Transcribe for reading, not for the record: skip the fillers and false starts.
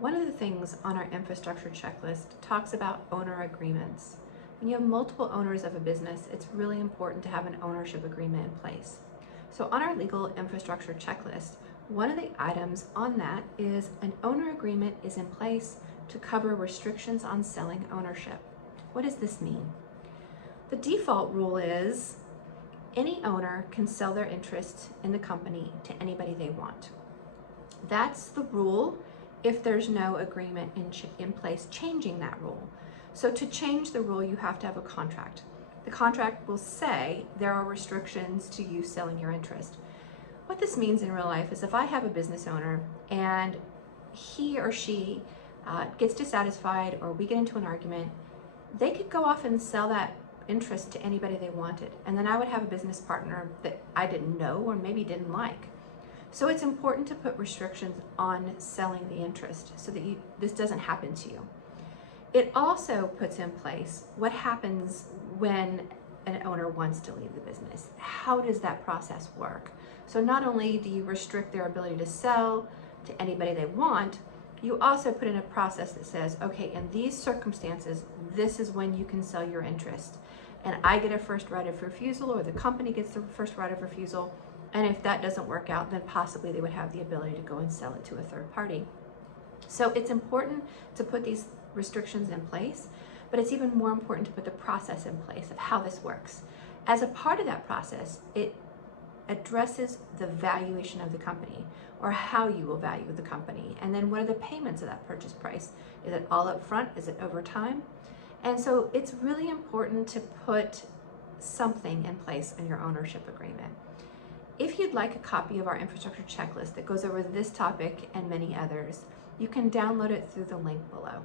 One of the things on our infrastructure checklist talks about owner agreements. When you have multiple owners of a business, it's really important to have an ownership agreement in place. So on our legal infrastructure checklist, one of the items on that is an owner agreement is in place to cover restrictions on selling ownership. What does this mean? The default rule is any owner can sell their interest in the company to anybody they want. That's the rule if there's no agreement in place changing that rule. So to change the rule, you have to have a contract. The contract will say there are restrictions to you selling your interest. What this means in real life is if I have a business owner and he or she gets dissatisfied or we get into an argument, they could go off and sell that interest to anybody they wanted. And then I would have a business partner that I didn't know or maybe didn't like. So it's important to put restrictions on selling the interest so that this doesn't happen to you. It also puts in place what happens when an owner wants to leave the business. How does that process work? So not only do you restrict their ability to sell to anybody they want, you also put in a process that says, okay, in these circumstances, this is when you can sell your interest. And I get a first right of refusal, or the company gets the first right of refusal. And if that doesn't work out, then possibly they would have the ability to go and sell it to a third party. So it's important to put these restrictions in place, but it's even more important to put the process in place of how this works. As a part of that process, it addresses the valuation of the company, or how you will value the company. And then what are the payments of that purchase price? Is it all up front? Is it over time? And so it's really important to put something in place in your ownership agreement. If you'd like a copy of our infrastructure checklist that goes over this topic and many others, you can download it through the link below.